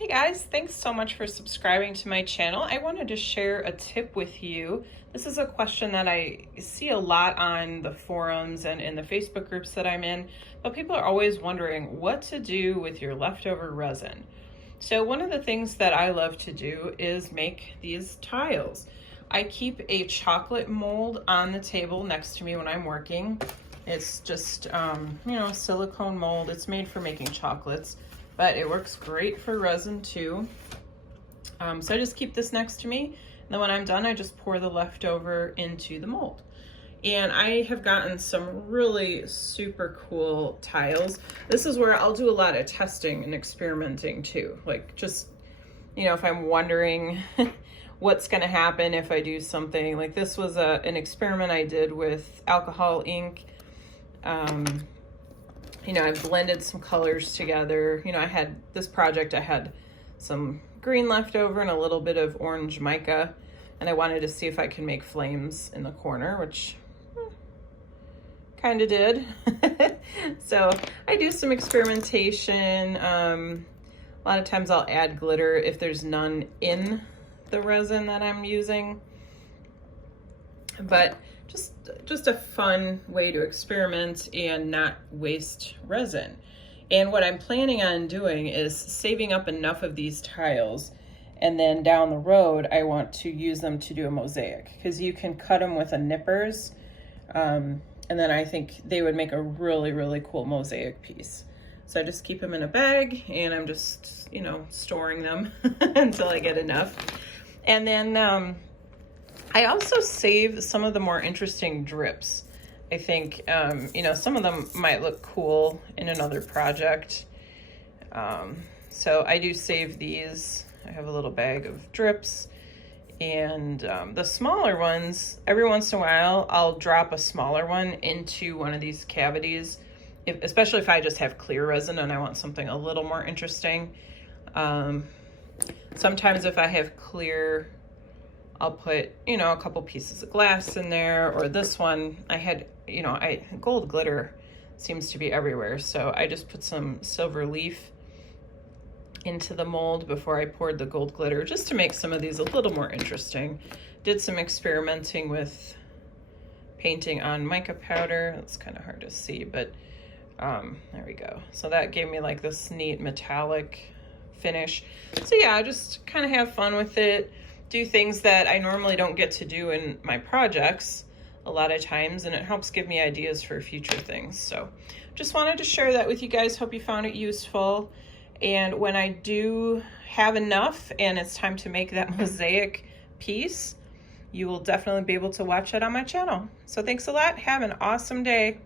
Hey guys, thanks so much for subscribing to my channel. I wanted to share a tip with you. This is a question that I see a lot on the forums and in the Facebook groups that I'm in, but people are always wondering what to do with your leftover resin. So one of the things that I love to do is make these tiles. I keep a chocolate mold on the table next to me when I'm working. It's just, a silicone mold. It's made for making chocolates, but it works great for resin too. So I just keep this next to me. And then when I'm done, I just pour the leftover into the mold. And I have gotten some really super cool tiles. This is where I'll do a lot of testing and experimenting too. Like just, if I'm wondering what's gonna happen if I do something. Like this was an experiment I did with alcohol ink. I blended some colors together. I had this project, I had some green left over and a little bit of orange mica, and I wanted to see if I could make flames in the corner, which kind of did. So I do some experimentation. A lot of times I'll add glitter if there's none in the resin that I'm using. But just a fun way to experiment and not waste resin. And what I'm planning on doing is saving up enough of these tiles, and then down the road I want to use them to do a mosaic, because you can cut them with a nippers, and then I think they would make a really, really cool mosaic piece. So I just keep them in a bag, and I'm just, storing them until I get enough. And then I also save some of the more interesting drips. I think, some of them might look cool in another project. So I do save these. I have a little bag of drips, and the smaller ones, every once in a while, I'll drop a smaller one into one of these cavities, especially if I just have clear resin and I want something a little more interesting. Sometimes if I have clear, I'll put, a couple pieces of glass in there, or this one, I had, gold glitter seems to be everywhere. So I just put some silver leaf into the mold before I poured the gold glitter, just to make some of these a little more interesting. Did some experimenting with painting on mica powder. That's kind of hard to see, but there we go. So that gave me like this neat metallic finish. So yeah, I just kind of have fun with it. Do things that I normally don't get to do in my projects a lot of times, and it helps give me ideas for future things. So just wanted to share that with you guys. Hope you found it useful. And when I do have enough and it's time to make that mosaic piece, you will definitely be able to watch it on my channel. So thanks a lot. Have an awesome day.